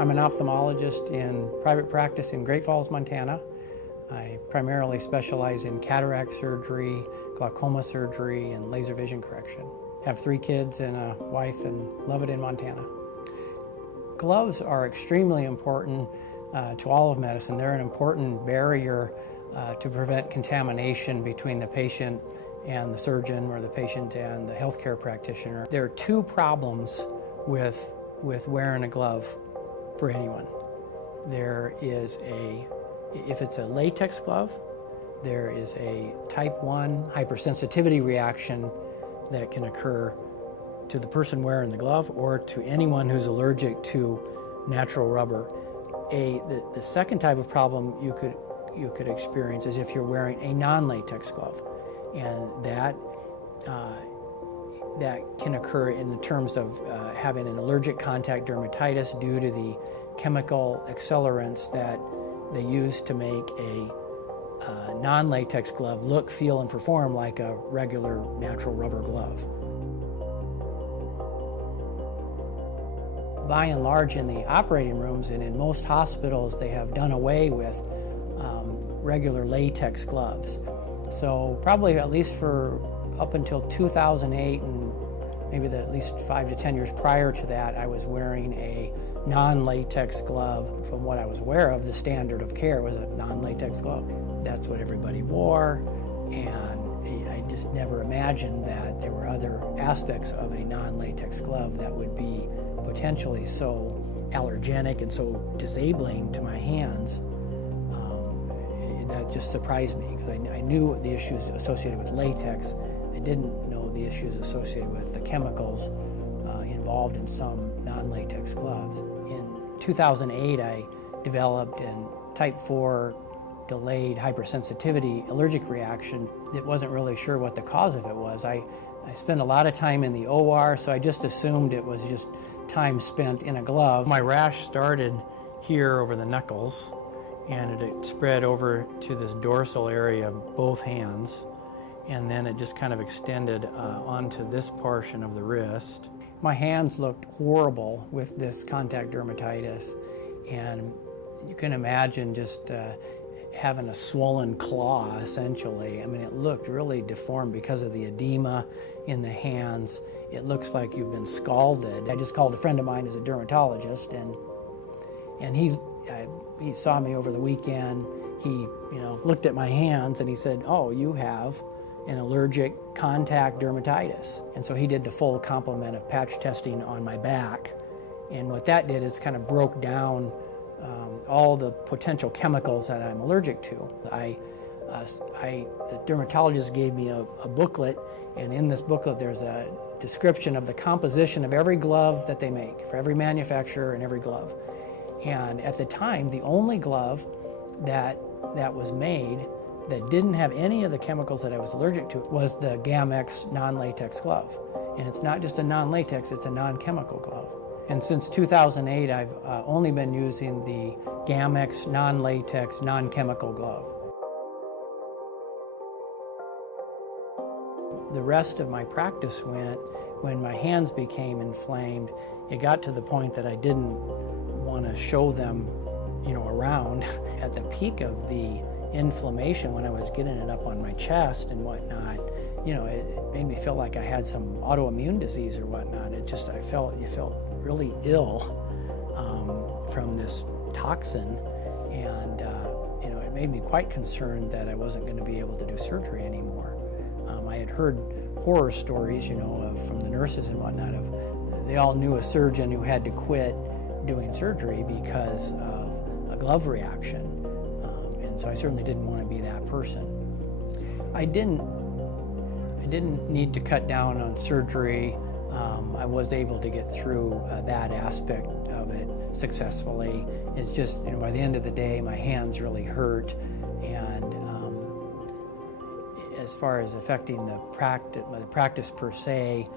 I'm an ophthalmologist in private practice in Great Falls, Montana. I primarily specialize in cataract surgery, glaucoma surgery, and laser vision correction. I have 3 kids and a wife and love it in Montana. Gloves are extremely important to all of medicine. They're an important barrier to prevent contamination between the patient and the surgeon, or the patient and the healthcare practitioner. There are 2 problems with wearing a glove for anyone. There is if it's a latex glove, there is a type 1 hypersensitivity reaction that can occur to the person wearing the glove or to anyone who's allergic to natural rubber. The second type of problem you could experience is if you're wearing a non-latex glove, and that can occur in terms of having an allergic contact dermatitis due to the chemical accelerants that they use to make a non-latex glove look, feel, and perform like a regular natural rubber glove. By and large, in the operating rooms and in most hospitals, they have done away with regular latex gloves. So probably at least for up until 2008 and maybe at least 5 to 10 years prior to that, I was wearing a non-latex glove. From what I was aware of, the standard of care was a non-latex glove. That's what everybody wore, and I just never imagined that there were other aspects of a non-latex glove that would be potentially so allergenic and so disabling to my hands. That just surprised me, because I knew the issues associated with latex. I didn't know the issues associated with the chemicals involved in some non-latex gloves. In 2008, I developed a type 4 delayed hypersensitivity allergic reaction. It wasn't really sure what the cause of it was. I spent a lot of time in the OR, so I just assumed it was just time spent in a glove. My rash started here over the knuckles, and it spread over to this dorsal area of both hands, and then it just kind of extended onto this portion of the wrist. My hands looked horrible with this contact dermatitis, and you can imagine just having a swollen claw, essentially. I mean, it looked really deformed because of the edema in the hands. It looks like you've been scalded. I just called a friend of mine who's a dermatologist, and he saw me over the weekend. He looked at my hands and he said, "Oh, you have an allergic contact dermatitis." And so he did the full complement of patch testing on my back. And what that did is kind of broke down all the potential chemicals that I'm allergic to. The dermatologist gave me a booklet, and in this booklet there's a description of the composition of every glove that they make, for every manufacturer and every glove. And at the time, the only glove that was made that didn't have any of the chemicals that I was allergic to was the Gamex non-latex glove. And it's not just a non-latex, it's a non-chemical glove. And since 2008, I've only been using the Gamex non-latex, non-chemical glove. The rest of my practice went when my hands became inflamed. It got to the point that I didn't want to show them, around. At the peak of the inflammation, when I was getting it up on my chest and whatnot, it made me feel like I had some autoimmune disease or whatnot. You felt really ill from this toxin, and it made me quite concerned that I wasn't going to be able to do surgery anymore. I had heard horror stories, from the nurses and whatnot, they all knew a surgeon who had to quit doing surgery because of a glove reaction, and so I certainly didn't want to be that person. I didn't need to cut down on surgery. I was able to get through that aspect of it successfully. It's just, by the end of the day, my hands really hurt, and as far as affecting the practice per se,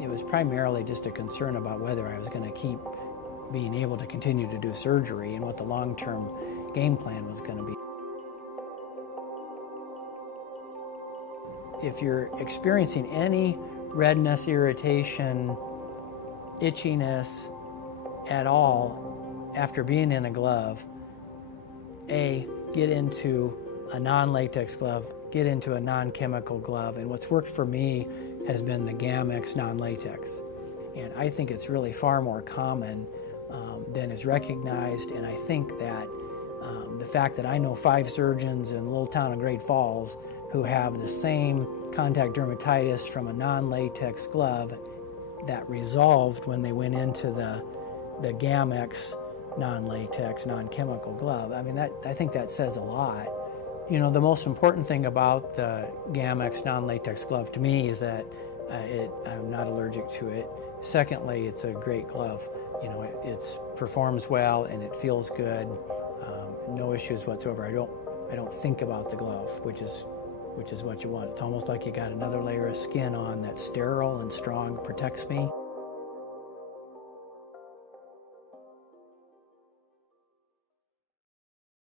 it was primarily just a concern about whether I was going to keep being able to continue to do surgery and what the long-term game plan was going to be. If you're experiencing any redness, irritation, itchiness, at all, after being in a glove, get into a non-latex glove, get into a non-chemical glove. And what's worked for me has been the Gamex non-latex. And I think it's really far more common than is recognized. And I think that the fact that I know 5 surgeons in the little town of Great Falls who have the same contact dermatitis from a non-latex glove that resolved when they went into the Gamex non-latex, non-chemical glove. I mean, I think that says a lot. You know, the most important thing about the Gamex non-latex glove to me is that I'm not allergic to it. Secondly, it's a great glove. You know, it performs well and it feels good. No issues whatsoever. I don't think about the glove, which is what you want. It's almost like you got another layer of skin on that's sterile and strong, protects me.